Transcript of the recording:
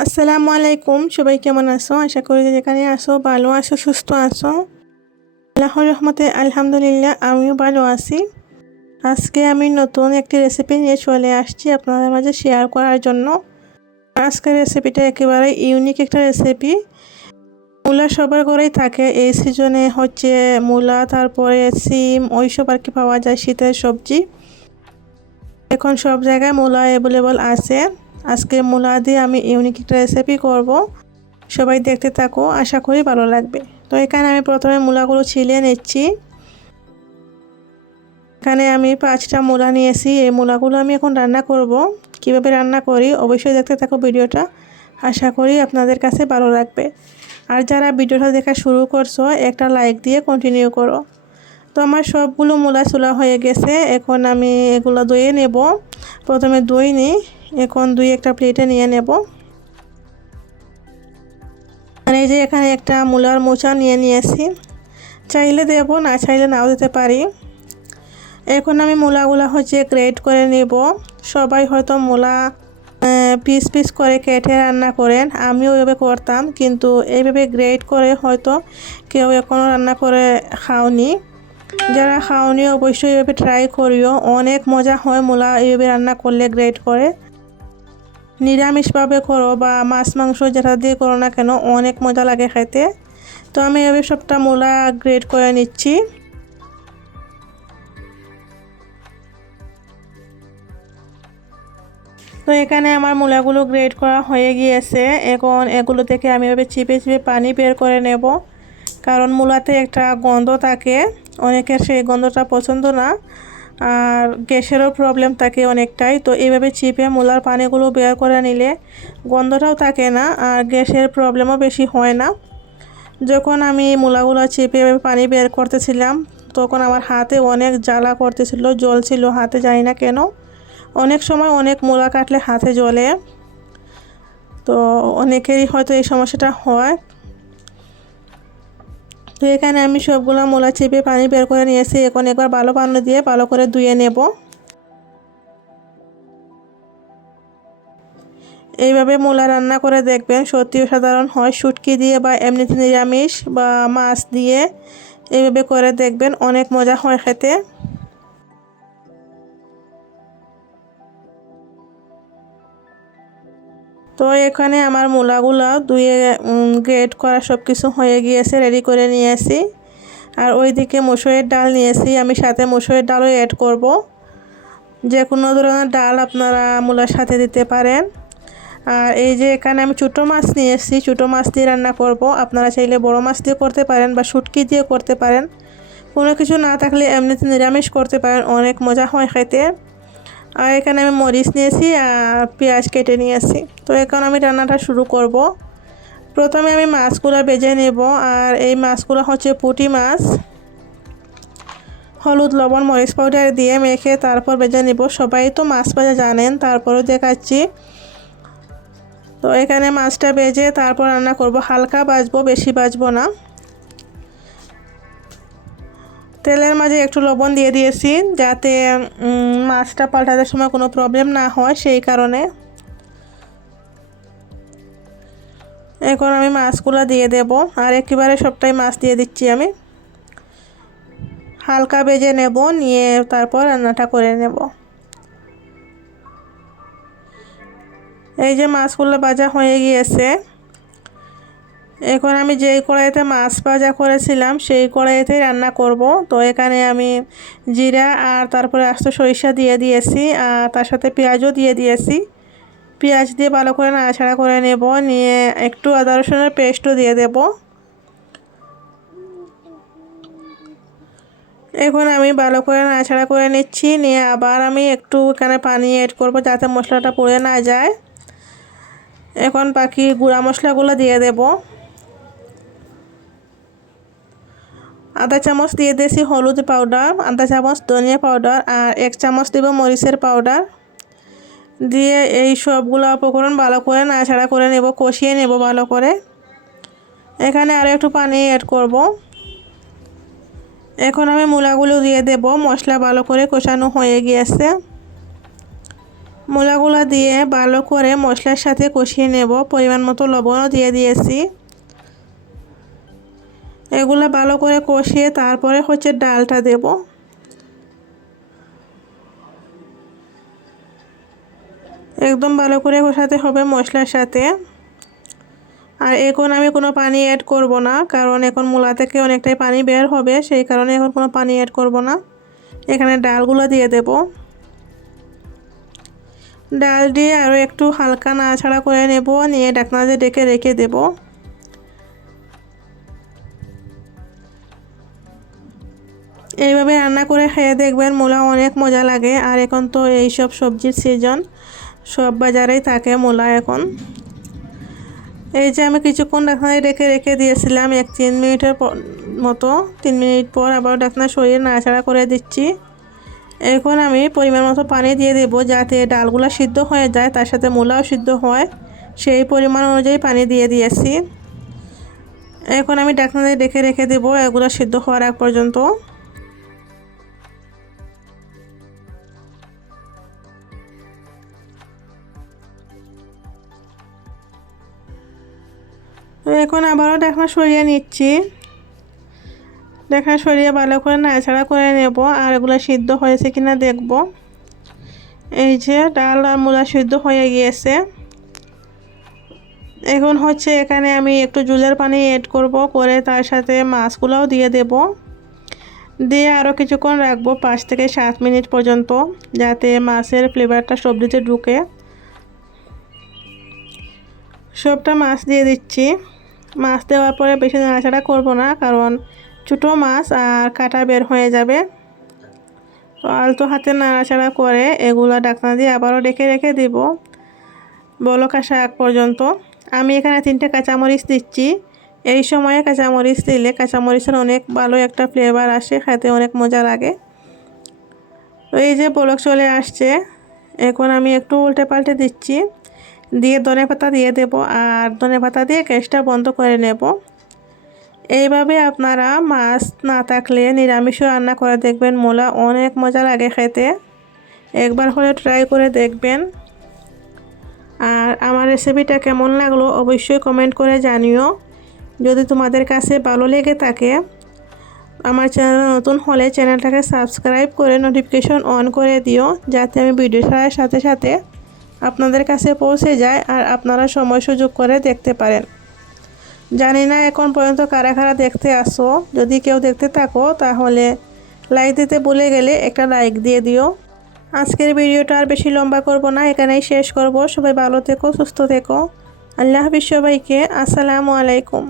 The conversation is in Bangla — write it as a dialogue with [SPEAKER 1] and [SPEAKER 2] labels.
[SPEAKER 1] আসসালামু আলাইকুম, সবাই কেমন আছো? আশা করি যেখানে আসো ভালো আছো, সুস্থ আছো। আল্লাহর রহমতে আলহামদুলিল্লাহ, আমিও ভালো আছি। আজকে আমি নতুন একটি রেসিপি নিয়ে চলে আসছি আপনাদের মাঝে শেয়ার করার জন্য। আজকের রেসিপিটা একেবারে ইউনিক একটা রেসিপি মূলা সবার ঘরেই থাকে, এই সিজনে হচ্ছে মূলা, তারপরে সিম ওইসব আর কি পাওয়া যায়, শীতের সবজি। এখন সব জায়গায় মূলা অ্যাভেলেবল আছে। আজকে মূলা দিয়ে আমি ইউনিক একটা রেসিপি করব। সবাই দেখতে থাকো, আশা করি ভালো লাগবে। তো এখানে আমি প্রথমে মূলাগুলো ছিলে নিচ্ছি। এখানে আমি পাঁচটা মূলা নিয়েছি। এই মূলাগুলো আমি এখন রান্না করব। কীভাবে রান্না করি অবশ্যই দেখতে থাকো ভিডিওটা। আশা করি আপনাদের কাছে ভালো লাগবে। আর যারা ভিডিওটা দেখা শুরু করছ, একটা লাইক দিয়ে কন্টিনিউ করো। তো আমার সবগুলো মূলা চুলা হয়ে গেছে। এখন আমি এগুলো দইয়ে নেব। প্রথমে দই নিই। এখন দুই একটা প্লেটে নিয়ে নেব। আর এই যে এখানে একটা মূলার মোচা নিয়ে নিয়েছি। চাইলে দেব, না চাইলে নাও দিতে পারি। এখন আমি মূলাগুলো হচ্ছে গ্রেট করে নেব। সবাই হয়তো মূলা পিস পিস করে কেটে রান্না করেন। আমিও ওইভাবে করতাম, কিন্তু এইভাবে গ্রেট করে হয়তো কেউ এখনও রান্না করে খাওনি। যারা খাওনি, অবশ্যই এইভাবে ট্রাই করিও। অনেক মজা হয় মূলা এইভাবে রান্না করলে গ্রেট করে। নিরামিষভাবে করো বা মাছ, মাংস যেটা দিয়ে করো না কেন, অনেক মজা লাগে খাইতে। তো আমি এভাবে সবটা মূলা গ্রেড করে নিচ্ছি। তো এখানে আমার মূলাগুলো গ্রেড করা হয়ে গিয়েছে। এখন এগুলো থেকে আমি এভাবে চিপে চিপে পানি বের করে নেব। কারণ মূলাতে একটা গন্ধ থাকে, অনেকের সেই গন্ধটা পছন্দ না। আর গ্যাসেরও প্রবলেম থাকে অনেকটাই। তো এইভাবে চিপে মূলার পানিগুলো বের করে নিলে গন্ধটাও থাকে না আর গ্যাসের প্রবলেমও বেশি হয় না। যখন আমি মূলাগুলো চিপে পানি বের করতেছিলাম, তখন আমার হাতে অনেক জ্বালা করতেছিল, জল ছিল হাতে, জানি না কেন। অনেক সময় অনেক মূলা কাটলে হাতে জ্বলে। তো অনেকেরই হয়তো এই সমস্যাটা হয়। তো এখানে আমি সবগুলো মোলা চেপে পানি বের করে নিয়েছি। এখন একবার ভালো পানি দিয়ে ভালো করে ধুয়ে নেব। এইভাবে মোলা রান্না করে দেখবেন সত্যি সাধারণ হয়। শুটকি দিয়ে বা এমনিতে নিরামিষ বা মাছ দিয়ে এইভাবে করে দেখবেন অনেক মজা হয় খেতে। তো এখানে আমার মূলাগুলো দুয়ে গ্রেড করা সব কিছু হয়ে গিয়েছে রেডি করে নিয়েছি। আর ওইদিকে মসুরের ডাল নিয়েছি, আমি সাথে মসুরের ডালও অ্যাড করব। যে কোনো ধরনের ডাল আপনারা মূলার সাথে দিতে পারেন। আর এই যে এখানে আমি ছোটো মাছ নিয়ে এসেছি, ছোটো মাছ দিয়ে রান্না করব। আপনারা চাইলে বড় মাছ দিয়ে করতে পারেন বা শুটকি দিয়ে করতে পারেন। কোনো কিছু না থাকলে এমনিতে নিরামিষ করতে পারেন, অনেক মজা হয় খেতে। আর এখানে আমি মরিচ নিয়েছি আর পেঁয়াজ কেটে নিয়েছি। তো এখন আমি রান্নাটা শুরু করব। প্রথমে আমি মাছগুলো বেজে নেব আর এই মাছগুলো হচ্ছে পুঁটি মাছ। হলুদ, লবণ, মরিচ পাউডার দিয়ে মেখে তারপর বেজে নেব। সবাই তো মাছ ভাজা জানেন, তারপরও দেখাচ্ছি। তো এখানে মাছটা বেজে তারপর রান্না করব। হালকা বাজবো বেশি বাজবো না। তেলের মাঝে একটু লবণ দিয়ে দিয়েছি যাতে মাছটা পাল্টাতে সময় কোনো প্রবলেম না হয় সেই কারণে। এখন আমি মাছগুলো দিয়ে দেব আর একেবারে সবটাই মাছ দিয়ে দিচ্ছি আমি। হালকা বেজে নেব, নিয়ে তারপর রান্নাটা করে নেব। এই যে মাছগুলো ভাজা হয়ে গিয়েছে এখন আমি যেই কড়াইতে মাছ ভাজা করেছিলাম, সেই কড়াইতেই রান্না করব। তো এখানে আমি জিরা আর তারপরে আস্ত সরিষা দিয়ে দিয়েছি, আর তার সাথে পেঁয়াজও দিয়ে দিয়েছি। পেঁয়াজ দিয়ে ভালো করে নাড়াছাড়া করে নেব, নিয়ে একটু আদা রসুনের পেস্টও দিয়ে দেব। এখন আমি ভালো করে নাড়াছাড়া করে নিচ্ছি, নিয়ে আবার আমি একটু এখানে পানি এড করব যাতে মশলাটা পুড়ে না যায়। এখন বাকি গুঁড়া মশলাগুলো দিয়ে দেবো। আধা চামচ দিয়ে দিয়েছি হলুদ পাউডার আধা চামচ ধনিয়া পাউডার আর এক চামচ দেব মরিচের পাউডার দিয়ে এই সবগুলো উপকরণ ভালো করে নাড়াছাড়া করে নেব, কষিয়ে নেব ভালো করে। এখানে আরও একটু পানি অ্যাড করব। এখন আমি মূলাগুলো দিয়ে দেব, মশলা ভালো করে কষানো হয়ে গিয়েছে। মূলাগুলো দিয়ে ভালো করে মশলার সাথে কষিয়ে নেব, পরিমাণ মতো লবণও দিয়ে দিয়েছি। এগুলো ভালো করে কষিয়ে তারপরে হচ্ছে ডালটা দেব। একদম ভালো করে কষাতে হবে মশলার সাথে। আর এখন আমি কোনো পানি অ্যাড করব না, কারণ এখন মূলা থেকে অনেকটাই পানি বের হবে, সেই কারণে এখন কোনো পানি অ্যাড করব না। এখানে ডালগুলো দিয়ে দেব। ডাল দিয়ে আরও একটু হালকা নাড়াছাড়া করে নেব, নিয়ে ডাকনা দিয়ে ডেকে রেখে দেব। এইভাবে রান্না করে খেয়ে দেখবেন মূলা অনেক মজা লাগে। আর এখন তো এইসব সবজির সিজন সব বাজারেই থাকে মূলা এখন। এই যে আমি কিছুক্ষণ ডাকনায় রেখে রেখে দিয়েছিলাম, এক তিন মিনিটের মতো, তিন মিনিট পর আবার ডাকনা সরিয়ে নাড়াচাড়া করে দিচ্ছি। এখন আমি পরিমাণ মতো পানি দিয়ে দেবো যাতে ডালগুলো সিদ্ধ হয়ে যায়, তার সাথে মূলাও সিদ্ধ হয়। সেই পরিমাণ অনুযায়ী পানি দিয়ে দিয়েছি। এখন আমি দিয়ে রেখে রেখে দেবো এগুলো সিদ্ধ হওয়ার আগ পর্যন্ত। এখন আবারও দেখা সরিয়ে নিচ্ছি। দেখা সরিয়ে ভালো করে নাড়াছাড়া করে নেব আর এগুলো সিদ্ধ হয়েছে কিনা দেখব। এই যে ডাল আর মূলা সিদ্ধ হয়ে গিয়েছে। এখন হচ্ছে এখানে আমি একটু জুলের পানি এড করব, করে তার সাথে মাছগুলোও দিয়ে দেব। দিয়ে আরও কিছুক্ষণ রাখব, পাঁচ থেকে সাত মিনিট পর্যন্ত, যাতে মাছের ফ্লেভারটা সবজিতে ঢুকে। সবটা মাছ দিয়ে দিচ্ছি। মাছ দেওয়ার পরে বেশি নাড়াচাড়া করব না, কারণ ছোটো মাছ আর কাটা বের হয়ে যাবে। আলতো হাতে নাড়াচাড়া করে এগুলো ডাকনা দিয়ে আবারও ডেকে রেখে দিব। বলক আগ পর্যন্ত। আমি এখানে তিনটে কাঁচামরিচ দিচ্ছি। এই সময়ে কাঁচামরিচ দিলে কাঁচামরিচের অনেক ভালো একটা ফ্লেভার আসে, খেতে অনেক মজা লাগে। তো এই যে বলক চলে আসছে। এখন আমি একটু উল্টে পাল্টে দিচ্ছি। দিয়ে ধনে পাতা দিয়ে দেব আর ধনে পাতা দিয়ে গ্যাসটা বন্ধ করে নেব। এইভাবে আপনারা মাছ না থাকলে নিরামিষও রান্না করে দেখবেন, মোলা অনেক মজা লাগে খেতে। একবার হলে ট্রাই করে দেখবেন। আর আমার রেসিপিটা কেমন লাগল অবশ্যই কমেন্ট করে জানিও। যদি তোমাদের কাছে ভালো লেগে থাকে, আমার চ্যানেল নতুন হলে চ্যানেলটাকে সাবস্ক্রাইব করে নোটিফিকেশন অন করে দিও, যাতে আমি ভিডিও ছাড়ার সাথে সাথে আপনাদের কাছে পৌঁছে যায় আর আপনারা সময় সুযোগ করে দেখতে পারেন। জানি না এখন পর্যন্ত কারা কারা দেখতে আসো। যদি কেউ দেখতে থাকো, তাহলে লাইক দিতে ভুলে গেলে একটা লাইক দিয়ে দিও। আজকের ভিডিওটা আর বেশি লম্বা করব না, এখানেই শেষ করব। সবাই ভালো থেকো, সুস্থ থেকো। আল্লাহ হাফিজ সবাইকে, আসসালামু আলাইকুম।